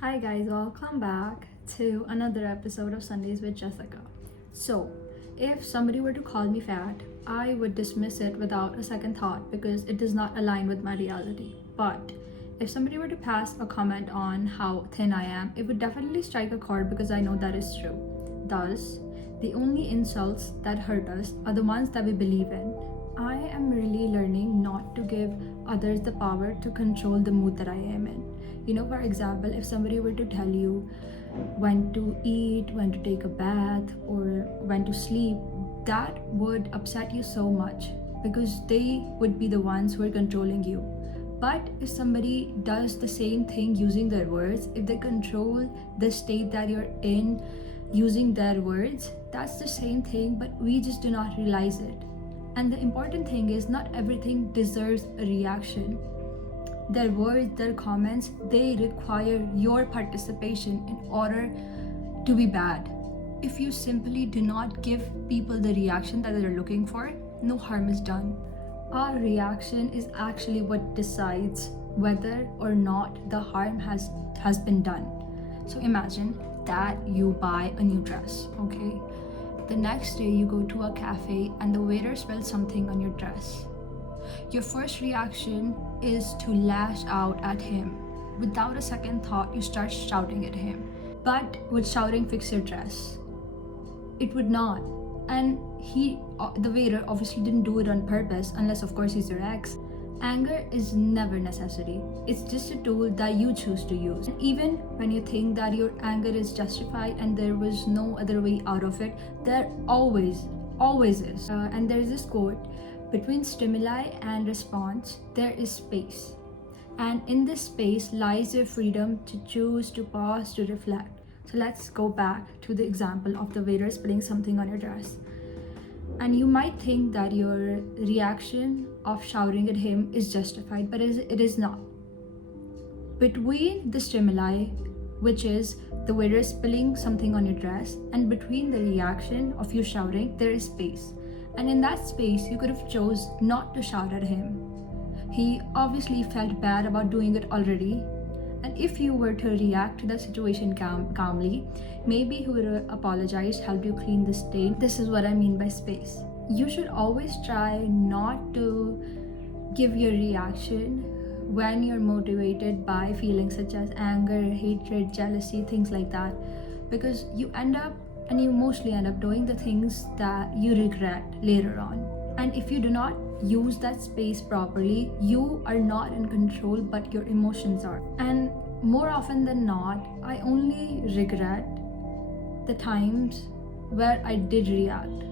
Hi guys, welcome back to another episode of Sundays with Jessica. So, if somebody were to call me fat, I would dismiss it without a second thought because it does not align with my reality. But if somebody were to pass a comment on how thin I am, it would definitely strike a chord because I know that is true. Thus, the only insults that hurt us are the ones that we believe in. I am really learning not to give others the power to control the mood that I am in. For example, if somebody were to tell you when to eat, when to take a bath, or when to sleep, that would upset you so much because they would be the ones who are controlling you. But if somebody does the same thing using their words, if they control the state that you're in using their words, that's the same thing, but we just do not realize it. And the important thing is, not everything deserves a reaction. Their words, their comments, they require your participation in order to be bad. If you simply do not give people the reaction that they're looking for, no harm is done. Our reaction is actually what decides whether or not the harm has been done. So imagine that you buy a new dress, okay? The next day you go to a cafe and the waiter spills something on your dress. Your first reaction is to lash out at him. Without a second thought, you start shouting at him. But would shouting fix your dress? It would not. And the waiter obviously didn't do it on purpose, unless of course he's your ex. Anger is never necessary. It's just a tool that you choose to use. And even when you think that your anger is justified and there was no other way out of it, there always is. And there's this quote: between stimuli and response, there is space. And in this space lies your freedom to choose, to pause, to reflect. So let's go back to the example of the waiter spilling something on your dress. And you might think that your reaction of shouting at him is justified, but it is not. Between the stimuli, which is the waiter spilling something on your dress, and between the reaction of you shouting, there is space. And in that space, you could have chose not to shout at him. He obviously felt bad about doing it already. And if you were to react to that situation calmly, maybe he would apologize, help you clean the stain. This is what I mean by space. You should always try not to give your reaction when you're motivated by feelings such as anger, hatred, jealousy, things like that. Because you mostly end up doing the things that you regret later on. And if you do not use that space properly, you are not in control, but your emotions are. And more often than not, I only regret the times where I did react.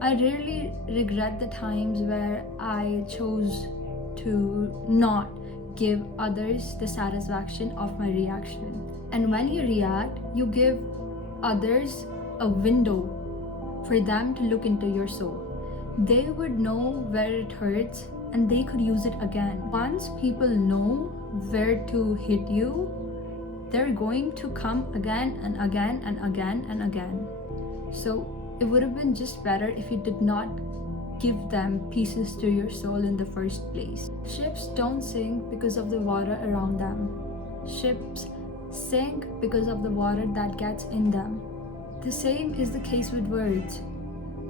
I rarely regret the times where I chose to not give others the satisfaction of my reaction. And when you react, you give others a window for them to look into your soul. They would know where it hurts and they could use it again. Once people know where to hit you, they're going to come again and again and again and again. So it would have been just better if you did not give them pieces to your soul in the first place. Ships don't sink because of the water around them. Ships sink because of the water that gets in them. The same is the case with words.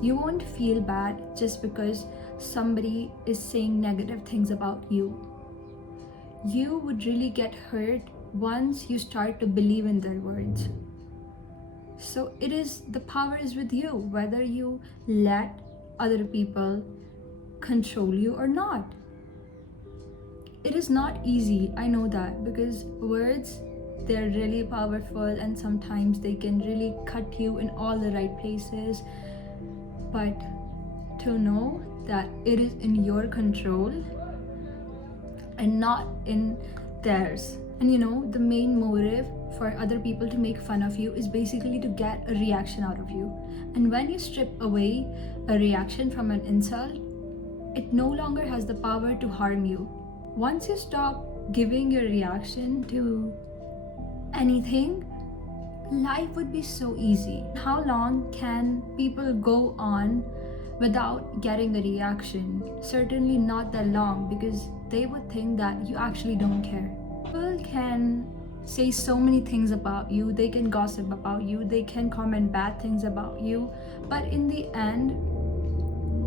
You won't feel bad just because somebody is saying negative things about you. You would really get hurt once you start to believe in their words. So the power is with you, whether you let other people control you or not. It is not easy, I know that, because words, they're really powerful and sometimes they can really cut you in all the right places. But to know that it is in your control and not in theirs. And the main motive for other people to make fun of you is basically to get a reaction out of you. And when you strip away a reaction from an insult, it no longer has the power to harm you. Once you stop giving your reaction to anything, life would be so easy. How long can people go on without getting a reaction? Certainly not that long, because they would think that you actually don't care. People can say so many things about you, they can gossip about you, they can comment bad things about you, but in the end,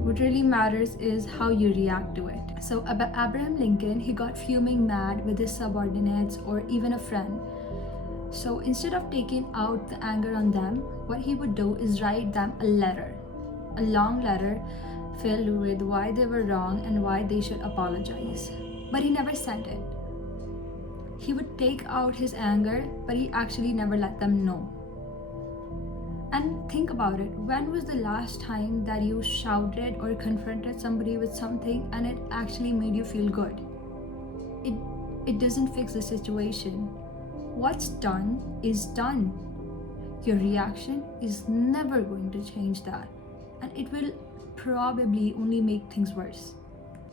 what really matters is how you react to it. So Abraham Lincoln, he got fuming mad with his subordinates or even a friend. So instead of taking out the anger on them, what he would do is write them a letter, a long letter filled with why they were wrong and why they should apologize. But he never sent it. He would take out his anger, but he actually never let them know. And think about it, when was the last time that you shouted or confronted somebody with something and it actually made you feel good? It doesn't fix the situation. What's done is done. Your reaction is never going to change that, and it will probably only make things worse.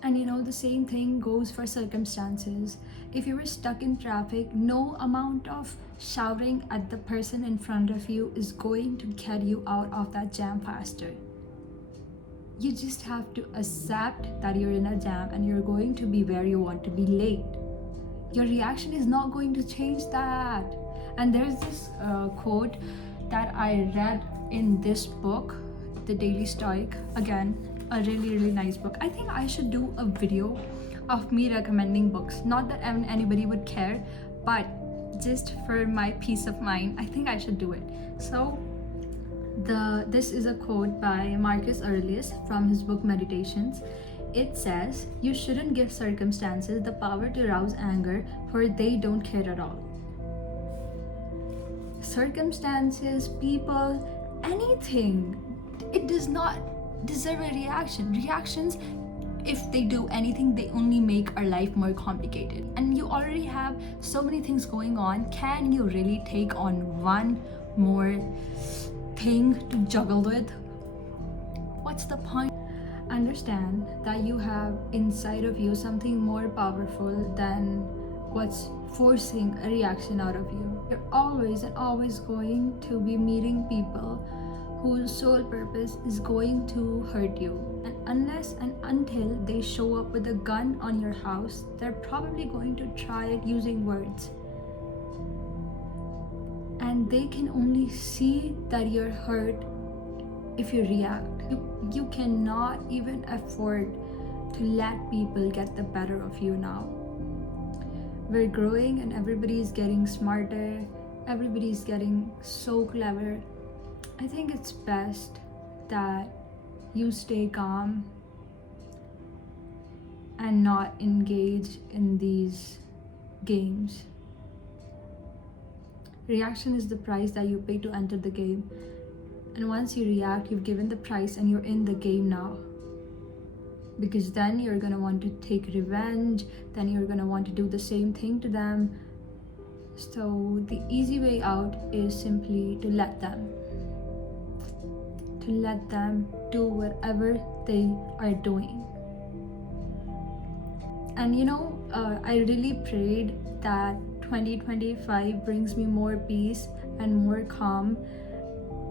And the same thing goes for circumstances. If you were stuck in traffic, no amount of shouting at the person in front of you is going to get you out of that jam faster. You just have to accept that you're in a jam and you're going to be where you want to be late. Your reaction is not going to change that. And there's this quote that I read in this book, The Daily Stoic. Again, a really nice book. I think I should do a video of me recommending books. Not that anybody would care, but just for my peace of mind, I think I should do it. So this is a quote by Marcus Aurelius from his book Meditations. It says, "You shouldn't give circumstances the power to rouse anger, for they don't care at all." Circumstances, people, anything, it does not deserve a reaction. Reactions, if they do anything, they only make our life more complicated. And you already have so many things going on. Can you really take on one more thing to juggle with? What's the point? Understand that you have inside of you something more powerful than what's forcing a reaction out of you. You're always and always going to be meeting people whose sole purpose is going to hurt you. And unless and until they show up with a gun on your house, they're probably going to try it using words. And they can only see that you're hurt if you react. You cannot even afford to let people get the better of you now. We're growing and everybody's getting smarter, everybody's getting so clever. I think it's best that you stay calm and not engage in these games. Reaction is the price that you pay to enter the game. And once you react, you've given the price and you're in the game now. Because then you're gonna want to take revenge, then you're gonna want to do the same thing to them. So the easy way out is simply to let them. To let them do whatever they are doing. And I really prayed that 2025 brings me more peace and more calm,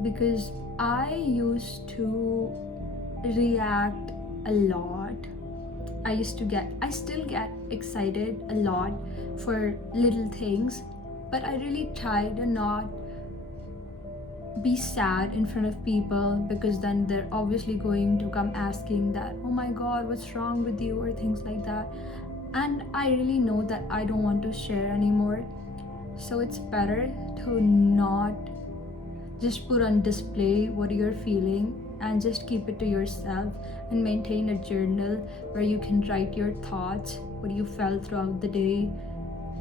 because I used to react a lot. I still get excited a lot for little things, but I really try to not be sad in front of people, because then they're obviously going to come asking that, "Oh my god, what's wrong with you?" or things like that. And I really know that I don't want to share anymore. So it's better to not just put on display what you're feeling, and just keep it to yourself and maintain a journal where you can write your thoughts, what you felt throughout the day.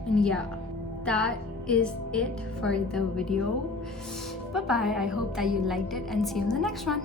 And yeah, that is it for the video. Bye bye. I hope that you liked it, and see you in the next one.